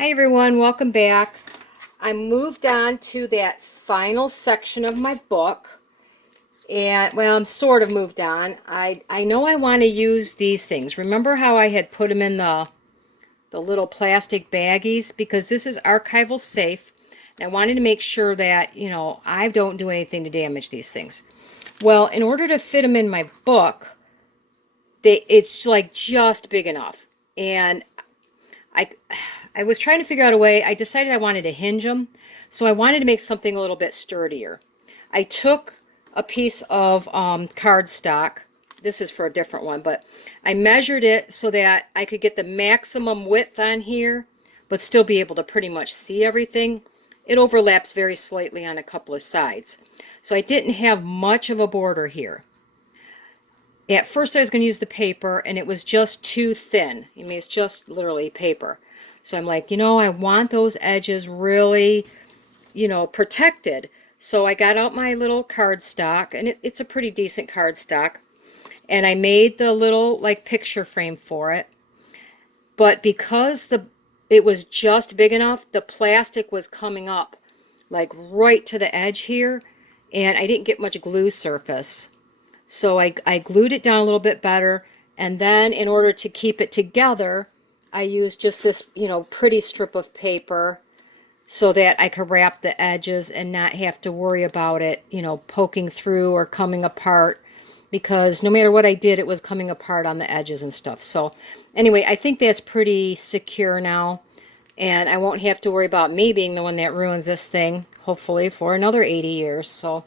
Hi everyone, welcome back. I moved on to that final section of my book, and well, I'm sort of moved on. I know I want to use these things. Remember how I had put them in the little plastic baggies, because this is archival safe, and I wanted to make sure that, I don't do anything to damage these things. Well, in order to fit them in my book, it's like just big enough. And I I was trying to figure out a way. I decided I wanted to hinge them, so I wanted to make something a little bit sturdier. I took a piece of cardstock. This is for a different one, but I measured it so that I could get the maximum width on here, but still be able to pretty much see everything. It overlaps very slightly on a couple of sides. So I didn't have much of a border here. At first I was going to use the paper, and it was just too thin. I mean, it's just literally paper. So I'm like, I want those edges really, protected. So I got out my little cardstock, and it's a pretty decent cardstock. And I made the little, like, picture frame for it. But because it was just big enough, the plastic was coming up, like, right to the edge here. And I didn't get much glue surface. So I glued it down a little bit better, and then in order to keep it together, I used just this, pretty strip of paper so that I could wrap the edges and not have to worry about it, poking through or coming apart, because no matter what I did, it was coming apart on the edges and stuff. So anyway, I think that's pretty secure now, and I won't have to worry about me being the one that ruins this thing, hopefully for another 80 years. So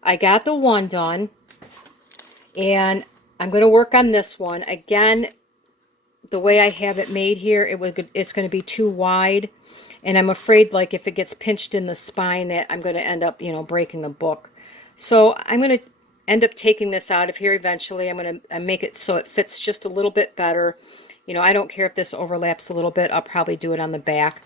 I got the one done. And I'm going to work on this one. Again, the way I have it made here, it's going to be too wide. And I'm afraid, like, if it gets pinched in the spine, that I'm going to end up, breaking the book. So I'm going to end up taking this out of here eventually. I'm going to make it so it fits just a little bit better. I don't care if this overlaps a little bit. I'll probably do it on the back,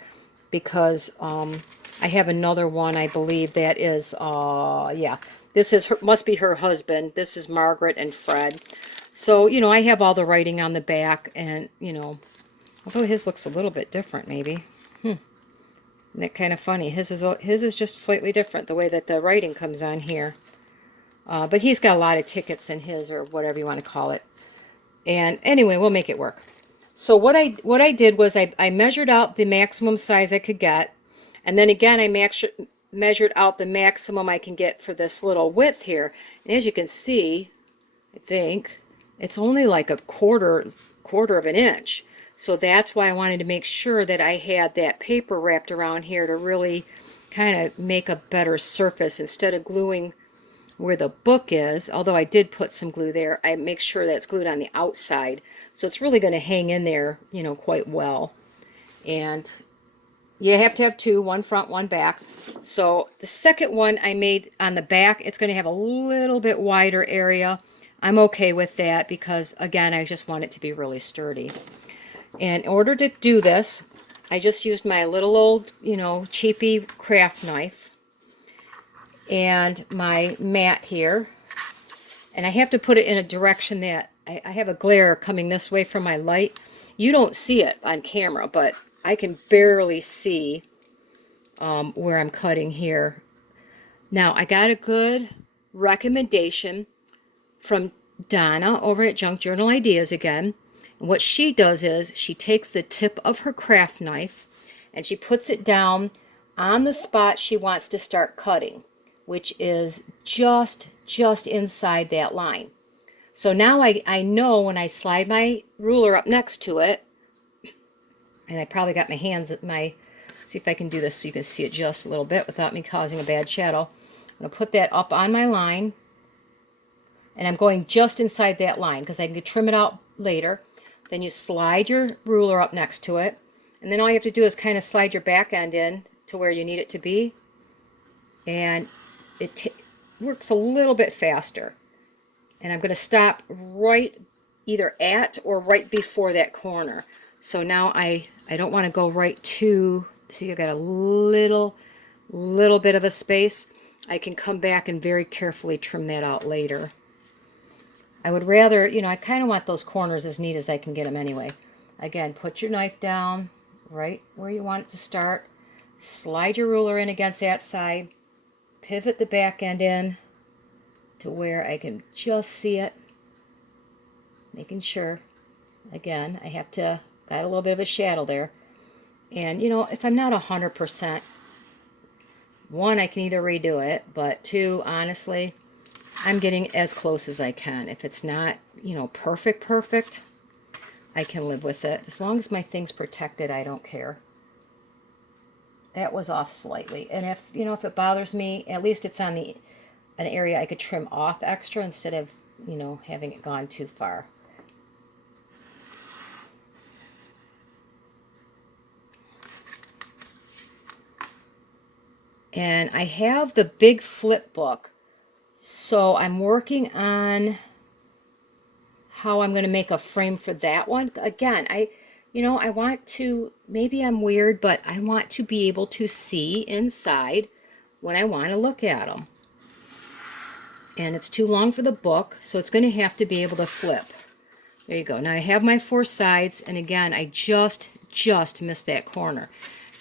because I have another one, I believe, that is, yeah. This is must be her husband. This is Margaret and Fred. So, I have all the writing on the back, and, although his looks a little bit different, maybe. Isn't that kind of funny? His is just slightly different, the way that the writing comes on here. But he's got a lot of tickets in his, or whatever you want to call it. And anyway, we'll make it work. So what I did was I measured out the maximum size I could get, and then again I measured out the maximum I can get for this little width here. And as you can see, I think it's only like a quarter of an inch. So that's why I wanted to make sure that I had that paper wrapped around here to really kind of make a better surface, instead of gluing where the book is. Although I did put some glue there, I make sure that it's glued on the outside. So it's really going to hang in there, quite well. And you have to have two, one front, one back. So the second one I made on the back, it's going to have a little bit wider area. I'm okay with that, because, again, I just want it to be really sturdy. And in order to do this, I just used my little old, cheapy craft knife and my mat here. And I have to put it in a direction that I have a glare coming this way from my light. You don't see it on camera, but I can barely see where I'm cutting here. Now, I got a good recommendation from Donna over at Junk Journal Ideas again. And what she does is she takes the tip of her craft knife and she puts it down on the spot she wants to start cutting, which is just inside that line. So now I know when I slide my ruler up next to it, and I probably got my hands at my, see if I can do this so you can see it just a little bit without me causing a bad shadow. I'm going to put that up on my line, and I'm going just inside that line because I can trim it out later. Then you slide your ruler up next to it, and then all you have to do is kind of slide your back end in to where you need it to be, and it works a little bit faster. And I'm going to stop right either at or right before that corner. So now I don't want to go right to, see, I've got a little bit of a space. I can come back and very carefully trim that out later. I would rather, I kind of want those corners as neat as I can get them anyway. Again, put your knife down right where you want it to start. Slide your ruler in against that side. Pivot the back end in to where I can just see it. Making sure, again, I have to, got a little bit of a shadow there. And, you know, if I'm not 100%, one, I can either redo it, but two, honestly, I'm getting as close as I can. If it's not, you know, perfect, I can live with it. As long as my thing's protected, I don't care. That was off slightly. And if, you know, if it bothers me, at least it's on an area I could trim off extra instead of, you know, having it gone too far. And I have the big flip book, so I'm working on how I'm going to make a frame for that one. Again, you know, I want to, maybe I'm weird, but I want to be able to see inside when I want to look at them. And it's too long for the book, so it's going to have to be able to flip. There you go. Now I have my 4 sides, and again, I just missed that corner.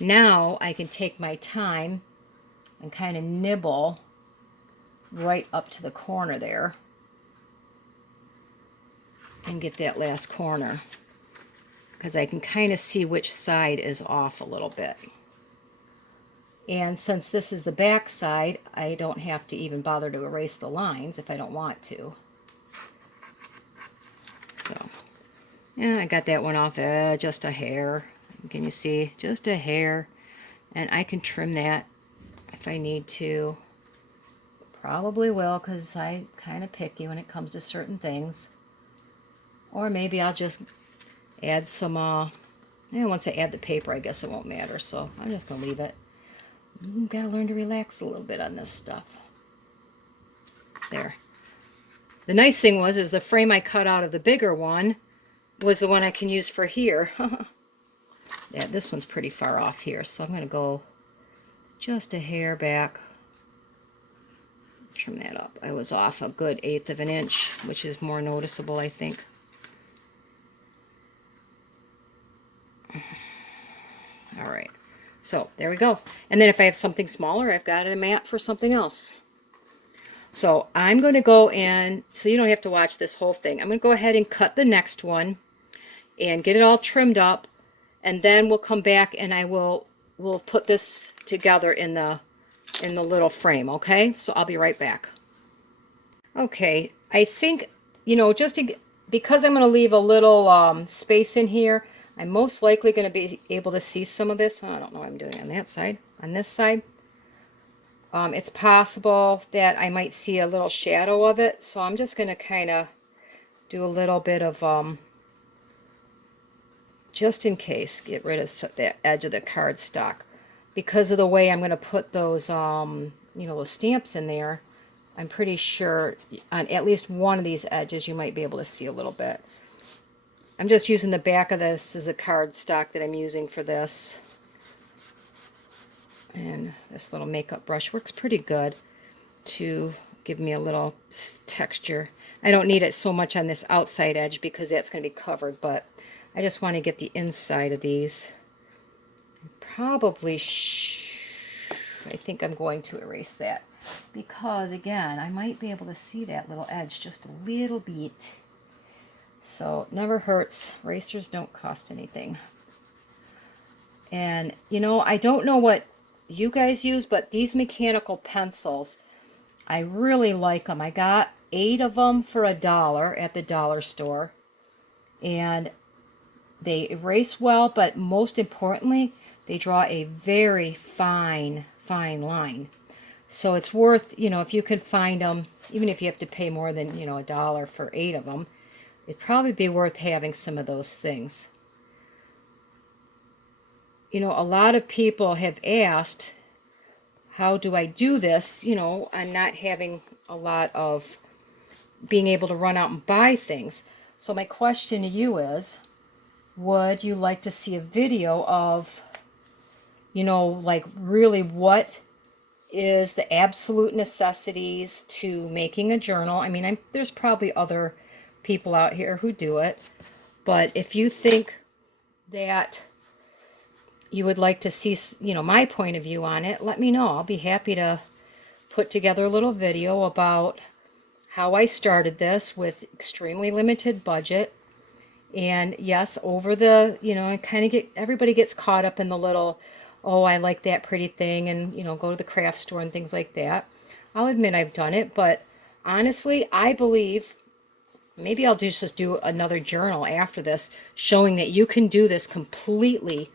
Now I can take my time and kind of nibble right up to the corner there and get that last corner, because I can kind of see which side is off a little bit. And since this is the back side, I don't have to even bother to erase the lines if I don't want to. So, yeah, I got that one off just a hair. Can you see? Just a hair. And I can trim that if I need to. Probably will, because I'm kind of picky when it comes to certain things. Or maybe I'll just add some, once I add the paper, I guess it won't matter. So I'm just going to leave it. Gotta learn to relax a little bit on this stuff. There. The nice thing is the frame I cut out of the bigger one was the one I can use for here. Yeah, this one's pretty far off here, so I'm going to go just a hair back. Trim that up. I was off a good 1/8 of an inch, which is more noticeable, I think. All right. So there we go. And then if I have something smaller, I've got a mat for something else. So I'm going to go and, so you don't have to watch this whole thing, I'm going to go ahead and cut the next one and get it all trimmed up, and then we'll come back and we'll put this together in the little frame, okay? So I'll be right back. Okay, I think, you know, because I'm going to leave a little space in here, I'm most likely going to be able to see some of this. Oh, I don't know what I'm doing on that side. On this side, it's possible that I might see a little shadow of it, so I'm just going to kind of do a little bit of, just in case, get rid of that edge of the cardstock. Because of the way I'm going to put those, you know, those stamps in there, I'm pretty sure on at least one of these edges you might be able to see a little bit. I'm just using the back of this as a cardstock that I'm using for this. And this little makeup brush works pretty good to give me a little texture. I don't need it so much on this outside edge because that's going to be covered, but I just want to get the inside of these. Probably, I think I'm going to erase that because, again, I might be able to see that little edge just a little bit. So it never hurts. Erasers don't cost anything. And, you know, I don't know what you guys use, but these mechanical pencils, I really like them. I got 8 of them for $1 at the dollar store. And they erase well, but most importantly, they draw a very fine line. So it's worth, you know, if you can find them, even if you have to pay more than, you know, $1 for 8 of them, it'd probably be worth having some of those things. You know, a lot of people have asked, how do I do this? You know, I'm not having a lot of being able to run out and buy things. So my question to you is, would you like to see a video of, you know, like really what is the absolute necessities to making a journal? I mean, there's probably other people out here who do it, but if you think that you would like to see, my point of view on it, let me know. I'll be happy to put together a little video about how I started this with extremely limited budget. And yes, over the, I kind of everybody gets caught up in the little, oh, I like that pretty thing, and, go to the craft store and things like that. I'll admit I've done it, but honestly, I believe maybe I'll just do another journal after this showing that you can do this completely,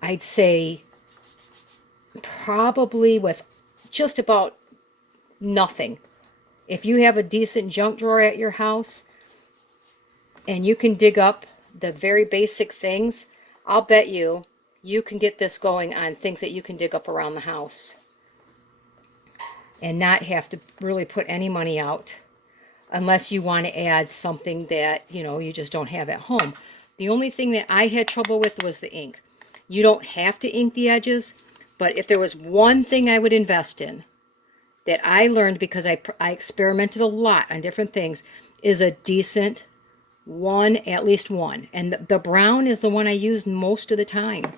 I'd say, probably with just about nothing. If you have a decent junk drawer at your house and you can dig up the very basic things, I'll bet you can get this going on things that you can dig up around the house and not have to really put any money out unless you want to add something that, you just don't have at home. The only thing that I had trouble with was the ink. You don't have to ink the edges, but if there was one thing I would invest in that I learned because I experimented a lot on different things is a decent one, at least one. And the brown is the one I use most of the time.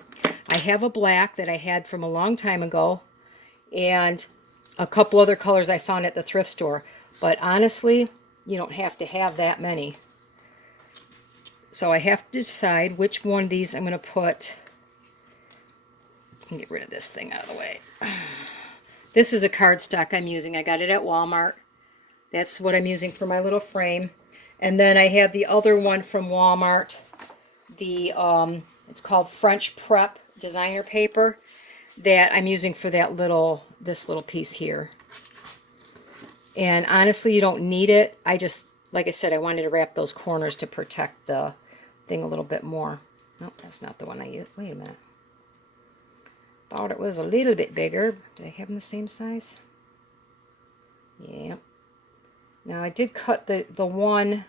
I have a black that I had from a long time ago and a couple other colors I found at the thrift store. But honestly, you don't have to have that many. So I have to decide which one of these I'm going to put. Get rid of this thing out of the way. This is a cardstock I'm using. I got it at Walmart. That's what I'm using for my little frame. And then I have the other one from Walmart. It's called French Prep designer paper that I'm using for this little piece here. And honestly, you don't need it. I just, like I said, I wanted to wrap those corners to protect the thing a little bit more. Nope, that's not the one I used. Wait a minute. Thought it was a little bit bigger. Did I have them the same size? Yep. Now I did cut the one.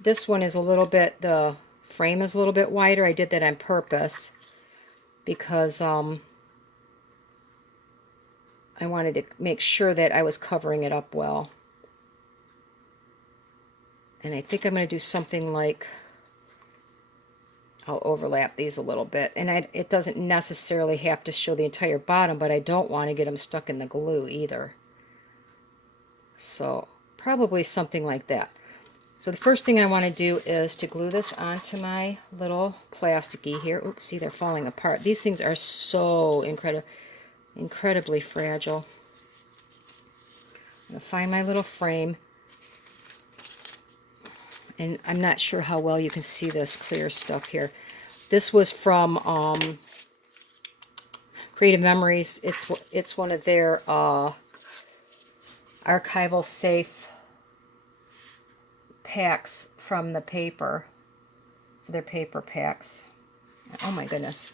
This one is a little bit, the frame is a little bit wider. I did that on purpose because I wanted to make sure that I was covering it up well. And I think I'm going to do something like, I'll overlap these a little bit. And it doesn't necessarily have to show the entire bottom, but I don't want to get them stuck in the glue either. So probably something like that. So the first thing I want to do is to glue this onto my little plasticky here. Oops, see, they're falling apart. These things are so incredibly fragile. I'm going to find my little frame. And I'm not sure how well you can see this clear stuff here. This was from Creative Memories. It's one of their archival safe packs from the paper, for their paper packs. Oh my goodness.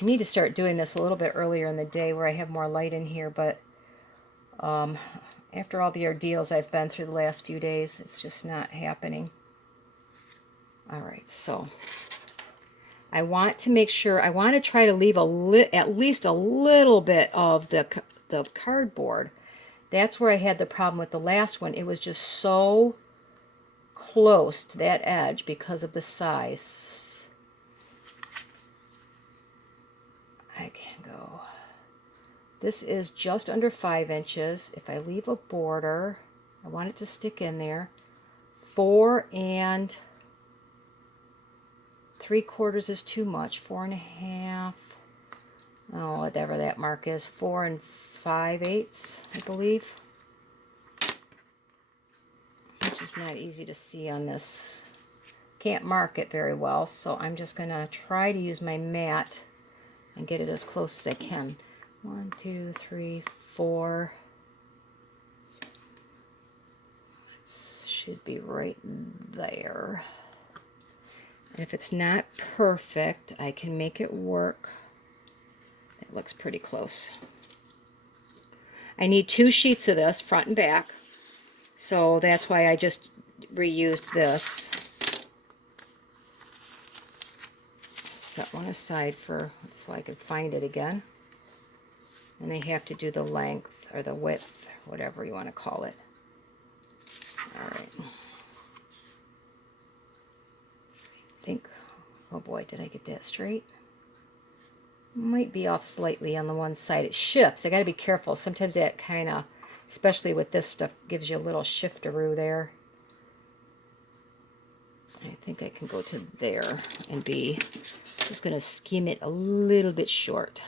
I need to start doing this a little bit earlier in the day where I have more light in here, but after all the ordeals I've been through the last few days, it's just not happening. All right, so I want to make sure, I want to try to leave at least a little bit of the cardboard. That's where I had the problem with the last one. It was just so close to that edge because of the size. I can go. This is just under 5 inches. If I leave a border, I want it to stick in there. 4 3/4 is too much. 4 1/2. Oh, whatever that mark is. 4 5/8, I believe. Which is not easy to see on this. Can't mark it very well, so I'm just going to try to use my mat and get it as close as I can. 1 2 3 4. It should be right there. And if it's not perfect, I can make it work. That looks pretty close. I need 2 sheets of this, front and back. So that's why I just reused this. Set one aside so I can find it again. And I have to do the length or the width, whatever you want to call it. All right. Oh boy, did I get that straight? Might be off slightly on the one side. It shifts. I got to be careful. Sometimes that kind of, especially with this stuff, gives you a little shifteroo there. I think I can go to there and be just going to skim it a little bit short,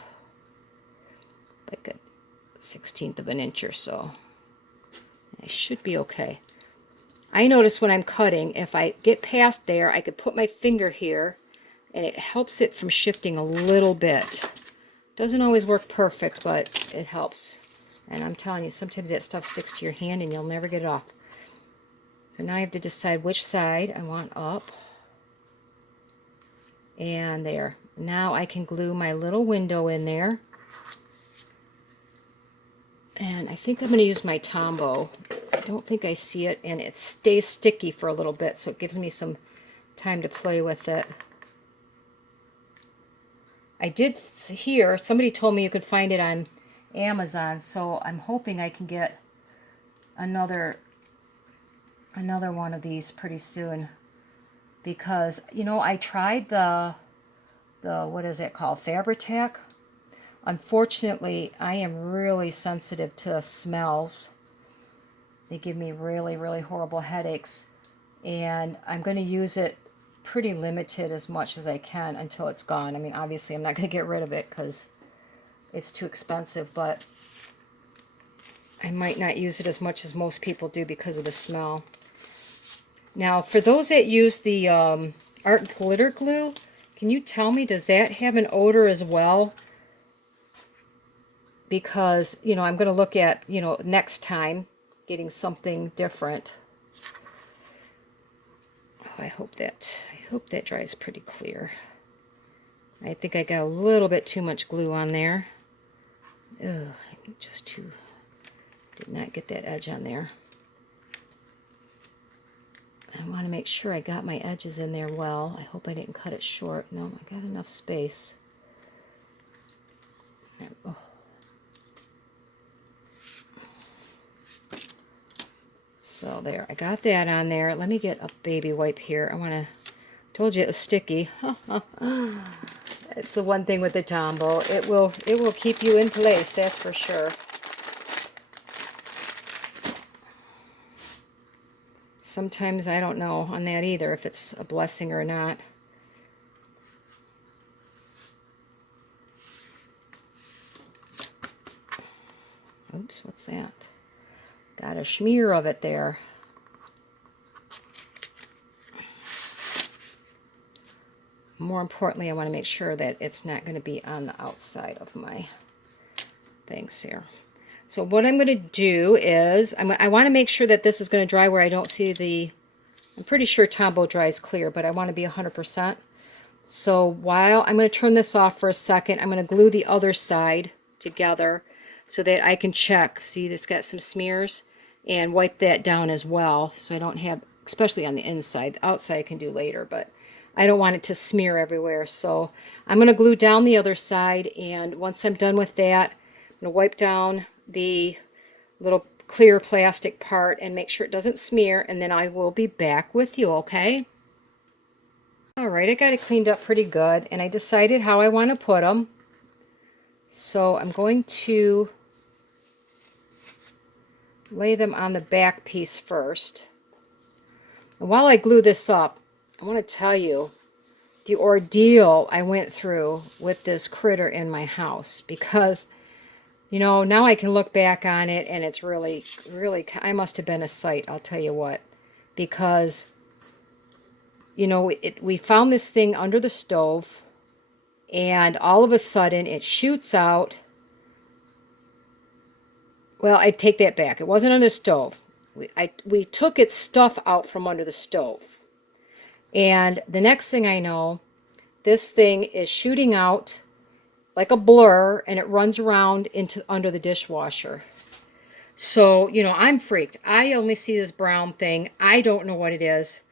like a 1/16 of an inch or so. I should be okay. I notice when I'm cutting, if I get past there, I could put my finger here, and it helps it from shifting a little bit. Doesn't always work perfect, but it helps. And I'm telling you, sometimes that stuff sticks to your hand and you'll never get it off. So now I have to decide which side I want up. And there. Now I can glue my little window in there. And I think I'm going to use my Tombow. I don't think I see it, and it stays sticky for a little bit, so it gives me some time to play with it. I did hear, somebody told me you could find it on Amazon, so I'm hoping I can get another one of these pretty soon. Because, you know, I tried the what is it called, Fabri-Tac. Unfortunately, I am really sensitive to smells. They give me really, really horrible headaches. And I'm going to use it pretty limited as much as I can until it's gone. I mean, obviously, I'm not going to get rid of it because it's too expensive, but I might not use it as much as most people do because of the smell. Now, for those that use the art glitter glue, can you tell me, does that have an odor as well? Because, you know, I'm going to look at, you know, next time getting something different. Oh, I hope that dries pretty clear. I think I got a little bit too much glue on there. Ugh, did not get that edge on there. I want to make sure I got my edges in there well. I hope I didn't cut it short. No, I got enough space. Oh. So there, I got that on there. Let me get a baby wipe here. Told you it was sticky. It's the one thing with the Tombow. It will keep you in place, that's for sure. Sometimes I don't know on that either if it's a blessing or not. Oops, what's that? Got a smear of it there. More importantly, I want to make sure that it's not going to be on the outside of my things here. So what I'm going to do is, I want to make sure that this is going to dry where I don't see the, I'm pretty sure Tombow dries clear, but I want to be 100%. So while I'm going to turn this off for a second, I'm going to glue the other side together so that I can check. See, it's got some smears, and wipe that down as well so I don't have, especially on the inside. The outside I can do later, but I don't want it to smear everywhere. So I'm going to glue down the other side, and once I'm done with that, I'm going to wipe down the little clear plastic part and make sure it doesn't smear, and then I will be back with you, okay? Alright, I got it cleaned up pretty good, and I decided how I want to put them. So I'm going to lay them on the back piece first. And while I glue this up, I want to tell you the ordeal I went through with this critter in my house, because, you know, now I can look back on it and it's really, really, I must have been a sight, I'll tell you what, because, you know, we found this thing under the stove, and all of a sudden it shoots out. Well, I take that back. It wasn't under the stove. We took its stuff out from under the stove. And the next thing I know, this thing is shooting out like a blur, and it runs around into under the dishwasher. So, you know, I'm freaked. I only see this brown thing. I don't know what it is.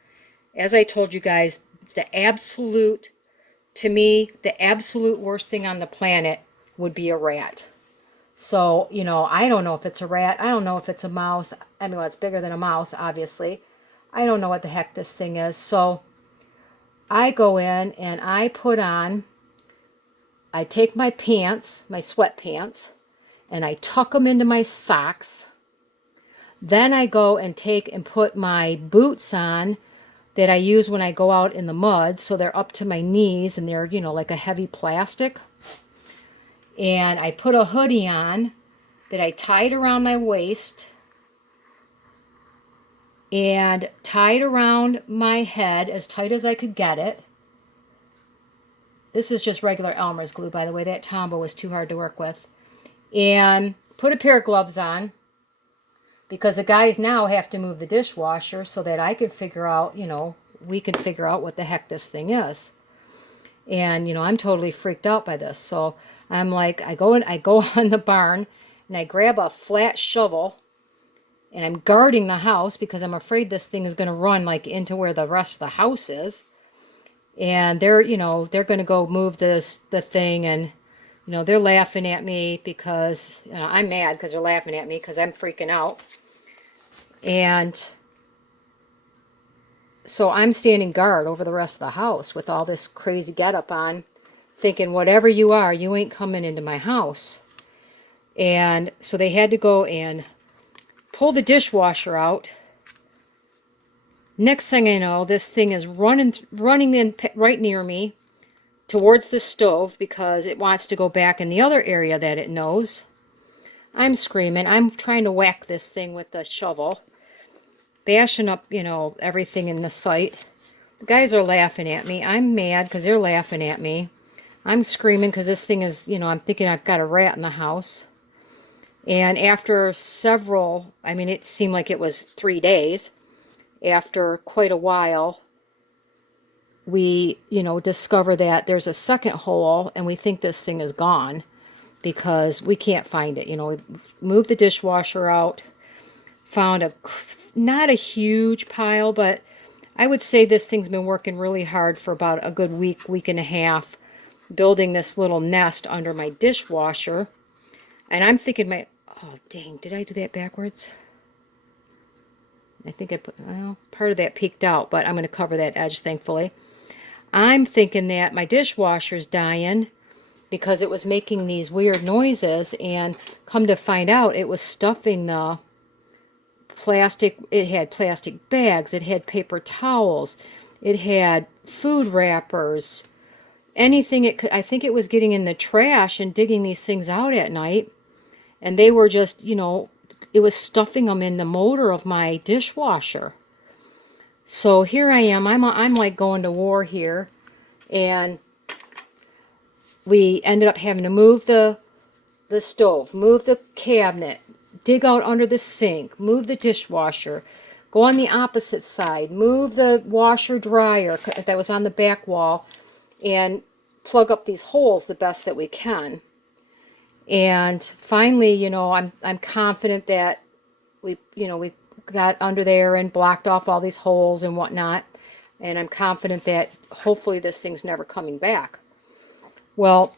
As I told you guys, to me, the absolute worst thing on the planet would be a rat. So, you know, I don't know if it's a rat. I don't know if it's a mouse. I mean, well, it's bigger than a mouse, obviously. I don't know what the heck this thing is. So I go in and I take my pants, my sweatpants, and I tuck them into my socks. Then I go and take and put my boots on that I use when I go out in the mud, so they're up to my knees and they're, like a heavy plastic. And I put a hoodie on that I tied around my waist and tied around my head as tight as I could get it. This is just regular Elmer's glue, by the way. That Tombow was too hard to work with. And put a pair of gloves on, because the guys now have to move the dishwasher so that I can figure out, we can figure out what the heck this thing is. And, I'm totally freaked out by this. So I'm like, I go on the barn and I grab a flat shovel and I'm guarding the house because I'm afraid this thing is going to run like into where the rest of the house is. And they're going to go move the thing, and, they're laughing at me because I'm mad because they're laughing at me because I'm freaking out. And so I'm standing guard over the rest of the house with all this crazy getup on, thinking, whatever you are, you ain't coming into my house. And so they had to go and pull the dishwasher out. Next thing I know, this thing is running in right near me towards the stove because it wants to go back in the other area that it knows. I'm screaming. I'm trying to whack this thing with the shovel, bashing up, everything in the sight. The guys are laughing at me. I'm mad because they're laughing at me. I'm screaming because this thing is, I'm thinking I've got a rat in the house. And after it seemed like it was 3 days. After quite a while, we, discover that there's a second hole, and we think this thing is gone because we can't find it. We moved the dishwasher out, found not a huge pile, but I would say this thing's been working really hard for about a good week and a half, building this little nest under my dishwasher. And I'm thinking oh dang, did I do that backwards? I think part of that peeked out, but I'm going to cover that edge, thankfully. I'm thinking that my dishwasher's dying because it was making these weird noises, and come to find out, it was stuffing the plastic. It had plastic bags, it had paper towels, it had food wrappers, anything it could. I think it was getting in the trash and digging these things out at night, and they were just, it was stuffing them in the motor of my dishwasher. So here I am. I'm like going to war here, and we ended up having to move the stove, move the cabinet, dig out under the sink, move the dishwasher, go on the opposite side, move the washer dryer that was on the back wall, and plug up these holes the best that we can. And finally, I'm confident that we got under there and blocked off all these holes and whatnot. And I'm confident that hopefully this thing's never coming back. Well,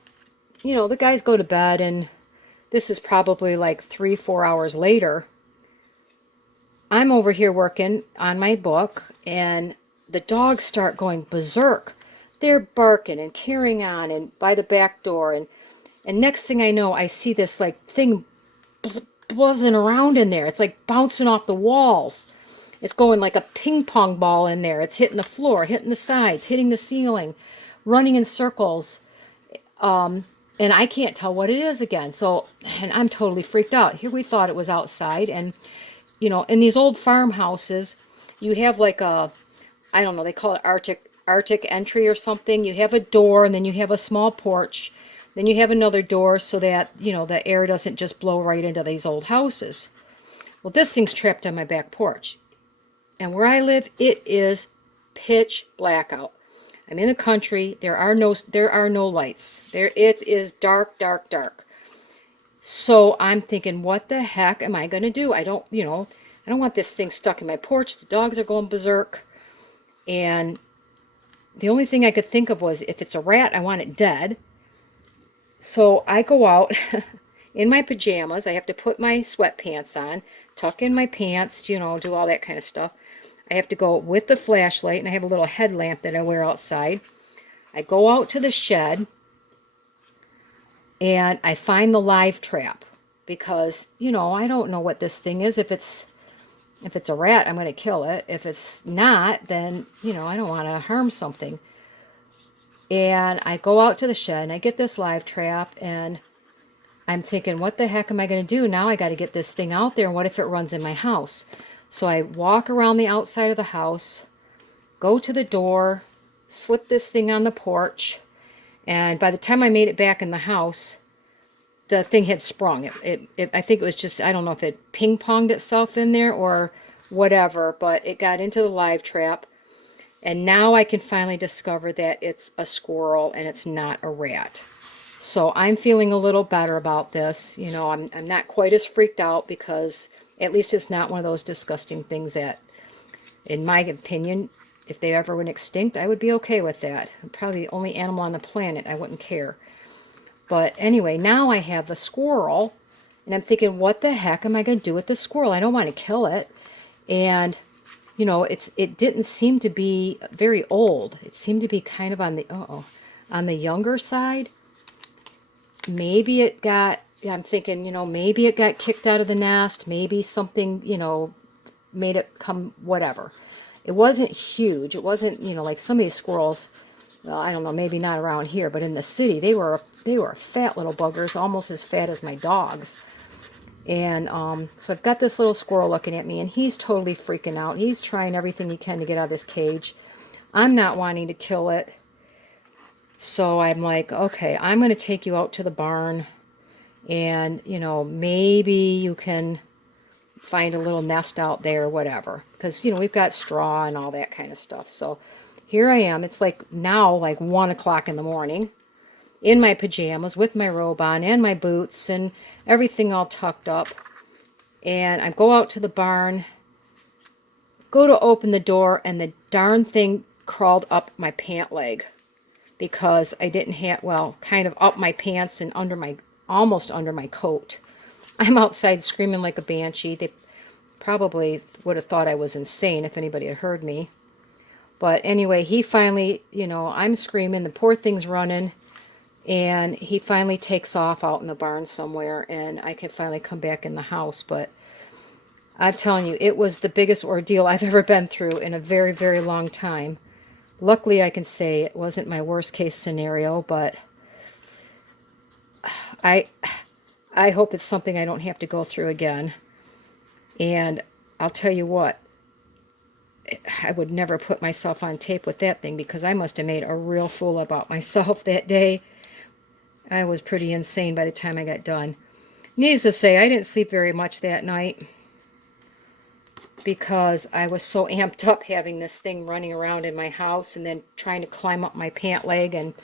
the guys go to bed, and this is probably like 3-4 hours later. I'm over here working on my book, and the dogs start going berserk. They're barking and carrying on and by the back door, and next thing I know, I see this like thing buzzing around in there. It's like bouncing off the walls. It's going like a ping pong ball in there. It's hitting the floor, hitting the sides, hitting the ceiling, running in circles. And I can't tell what it is again. So, and I'm totally freaked out. Here we thought it was outside. And, in these old farmhouses, you have like I don't know, they call it Arctic entry or something. You have a door, and then you have a small porch. Then you have another door so that, the air doesn't just blow right into these old houses. Well, this thing's trapped on my back porch. And where I live, it is pitch black out. I'm in the country. There are no lights. It is dark, dark, dark. So I'm thinking, what the heck am I going to do? I don't want this thing stuck in my porch. The dogs are going berserk. And the only thing I could think of was, if it's a rat, I want it dead. So I go out in my pajamas. I have to put my sweatpants on, tuck in my pants, do all that kind of stuff. I have to go with the flashlight, and I have a little headlamp that I wear outside. I go out to the shed, and I find the live trap because, you know, I don't know what this thing is. If it's a rat, I'm going to kill it. If it's not, then, you know, I don't want to harm something. And I go out to the shed, and I get this live trap, and I'm thinking, what the heck am I going to do? Now I got to get this thing out there, and what if it runs in my house? So I walk around the outside of the house, go to the door, slip this thing on the porch, and by the time I made it back in the house, the thing had sprung. I think it was just, I don't know if it ping-ponged itself in there or whatever, but it got into the live trap. And now I can finally discover that it's a squirrel and it's not a rat. So I'm feeling a little better about this. You know, I'm not quite as freaked out because at least it's not one of those disgusting things that, in my opinion, if they ever went extinct, I would be okay with that. Probably the only animal on the planet, I wouldn't care. But anyway, now I have a squirrel, and I'm thinking, what the heck am I going to do with the squirrel? I don't want to kill it. And, you know, it didn't seem to be very old. It seemed to be kind of on the younger side. Maybe it got, I'm thinking, you know, maybe it got kicked out of the nest. Maybe something, you know, made it come, whatever. It wasn't huge. It wasn't, you know, like some of these squirrels, well, I don't know, maybe not around here, but in the city, they were fat little buggers, almost as fat as my dogs. And so I've got this little squirrel looking at me, and he's totally freaking out. He's trying everything he can to get out of this cage. I'm not wanting to kill it. So I'm like, okay, I'm going to take you out to the barn, and, you know, maybe you can find a little nest out there, whatever. Because, you know, we've got straw and all that kind of stuff. So here I am. It's like now like 1 o'clock in the morning in my pajamas with my robe on and my boots and everything all tucked up. And I go out to the barn, go to open the door, and the darn thing crawled up my pant leg because I didn't have, well, kind of up my pants and under my, almost under my coat. I'm outside screaming like a banshee. They probably would have thought I was insane if anybody had heard me. But anyway, he finally, you know, I'm screaming, the poor thing's running, and he finally takes off out in the barn somewhere, and I can finally come back in the house. But I'm telling you, it was the biggest ordeal I've ever been through in a very, very long time. Luckily, I can say it wasn't my worst case scenario, but I hope it's something I don't have to go through again. And I'll tell you what, I would never put myself on tape with that thing because I must have made a real fool about myself that day. I was pretty insane by the time I got done. Needless to say, I didn't sleep very much that night because I was so amped up having this thing running around in my house and then trying to climb up my pant leg and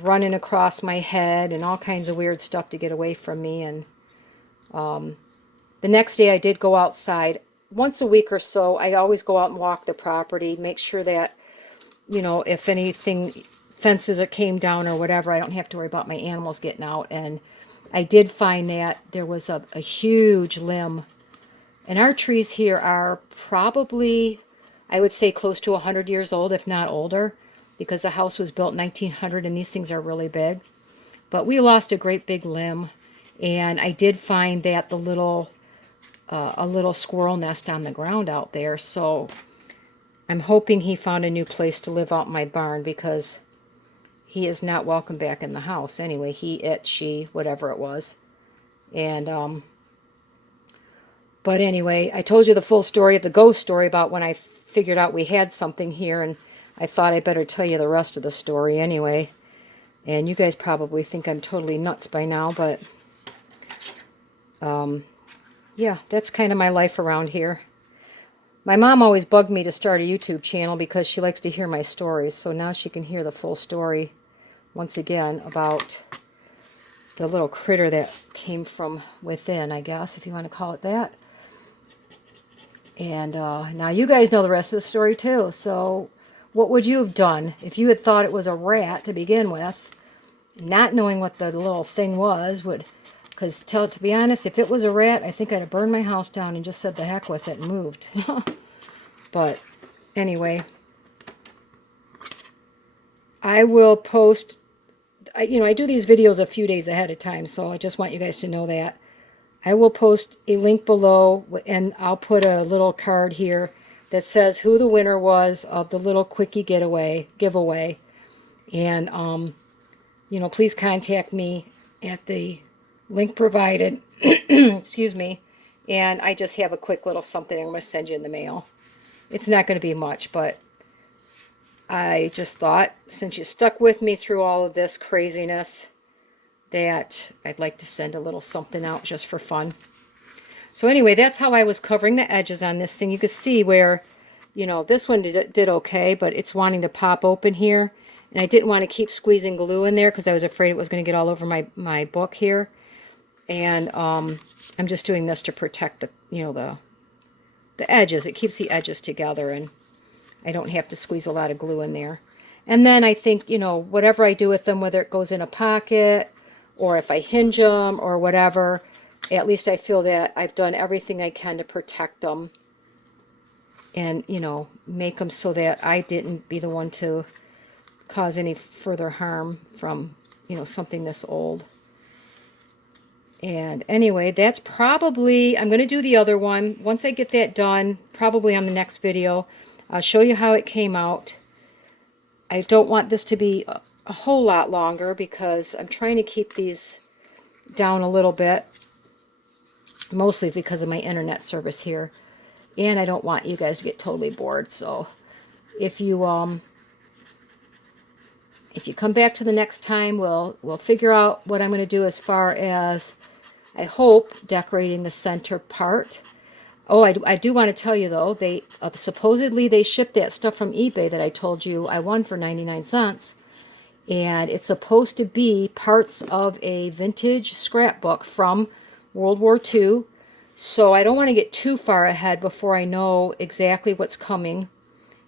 running across my head and all kinds of weird stuff to get away from me. And the next day I did go outside. Once a week or so, I always go out and walk the property, make sure that, you know, if anything, fences or came down or whatever, I don't have to worry about my animals getting out. And I did find that there was a huge limb. And our trees here are probably, I would say, close to 100 years old, if not older, because the house was built in 1900 and these things are really big. But we lost a great big limb, and I did find that the little a little squirrel nest on the ground out there. So I'm hoping he found a new place to live out in my barn because he is not welcome back in the house. Anyway, he, it, she, whatever it was. And but anyway, I told you the full story of the ghost story about when I figured out we had something here, and I thought I better tell you the rest of the story anyway. And you guys probably think I'm totally nuts by now, but yeah, that's kind of my life around here. My mom always bugged me to start a YouTube channel because she likes to hear my stories, so now she can hear the full story once again about the little critter that came from within, I guess, if you want to call it that. And now you guys know the rest of the story too. So what would you have done if you had thought it was a rat to begin with, not knowing what the little thing was? Because to be honest, if it was a rat, I think I'd have burned my house down and just said the heck with it and moved. But anyway, I will post, I do these videos a few days ahead of time, so I just want you guys to know that. I will post a link below, and I'll put a little card here that says who the winner was of the little quickie giveaway. And, please contact me at the link provided. Excuse me. And I just have a quick little something I'm going to send you in the mail. It's not going to be much, but I just thought, since you stuck with me through all of this craziness, that I'd like to send a little something out just for fun. So anyway, that's how I was covering the edges on this thing. You can see where, this one did okay, but it's wanting to pop open here. And I didn't want to keep squeezing glue in there because I was afraid it was going to get all over my book here. And I'm just doing this to protect the edges. It keeps the edges together, and I don't have to squeeze a lot of glue in there. And then I think, whatever I do with them, whether it goes in a pocket or if I hinge them or whatever, at least I feel that I've done everything I can to protect them and, make them so that I didn't be the one to cause any further harm from, something this old. And anyway, that's probably, I'm going to do the other one. Once I get that done, probably on the next video, I'll show you how it came out. I don't want this to be a whole lot longer because I'm trying to keep these down a little bit, mostly because of my internet service here. And I don't want you guys to get totally bored. So if you come back to the next time, we'll figure out what I'm going to do as far as, I hope, decorating the center part. Oh, I do want to tell you, though, they supposedly they shipped that stuff from eBay that I told you I won for 99 cents. And it's supposed to be parts of a vintage scrapbook from World War II. So I don't want to get too far ahead before I know exactly what's coming.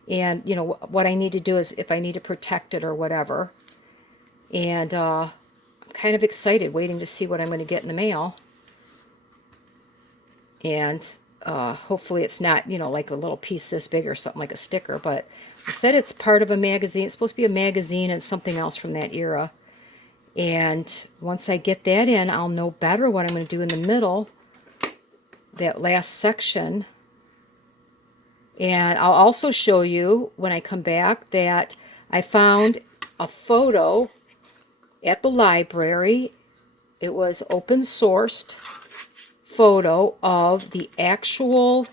And, what I need to do is if I need to protect it or whatever. And I'm kind of excited, waiting to see what I'm going to get in the mail. And hopefully it's not, like a little piece this big or something like a sticker. But I said it's part of a magazine. It's supposed to be a magazine and something else from that era. And once I get that in, I'll know better what I'm going to do in the middle, that last section. And I'll also show you when I come back that I found a photo at the library. It was open sourced photo of the actual,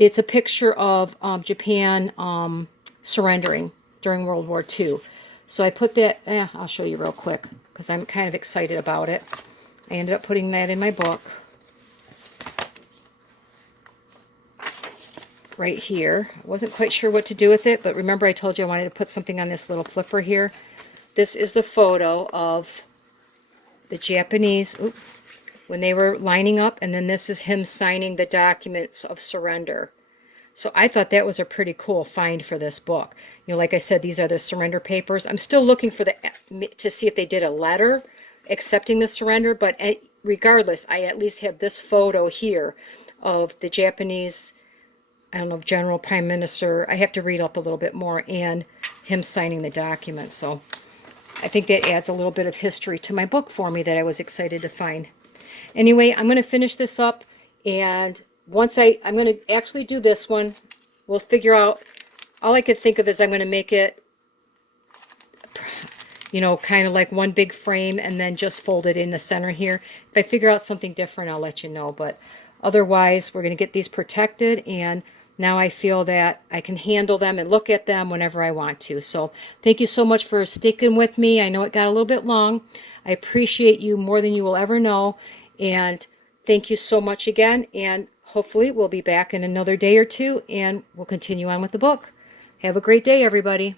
it's a picture of Japan surrendering during World War II. So I put that, I'll show you real quick because I'm kind of excited about it. I ended up putting that in my book. Right here. I wasn't quite sure what to do with it, but remember I told you I wanted to put something on this little flipper here. This is the photo of the Japanese, when they were lining up, and then this is him signing the documents of surrender. So I thought that was a pretty cool find for this book. Like I said, these are the surrender papers. I'm still looking for to see if they did a letter accepting the surrender, but regardless, I at least have this photo here of the Japanese, I don't know, General Prime Minister. I have to read up a little bit more, and him signing the document. So I think that adds a little bit of history to my book for me that I was excited to find. Anyway, I'm going to finish this up, and once I'm going to actually do this one, we'll figure out, all I could think of is I'm going to make it, kind of like one big frame and then just fold it in the center here. If I figure out something different, I'll let you know, but otherwise, we're going to get these protected, and now I feel that I can handle them and look at them whenever I want to. So thank you so much for sticking with me. I know it got a little bit long. I appreciate you more than you will ever know. And thank you so much again. And hopefully we'll be back in another day or two, and we'll continue on with the book. Have a great day, everybody.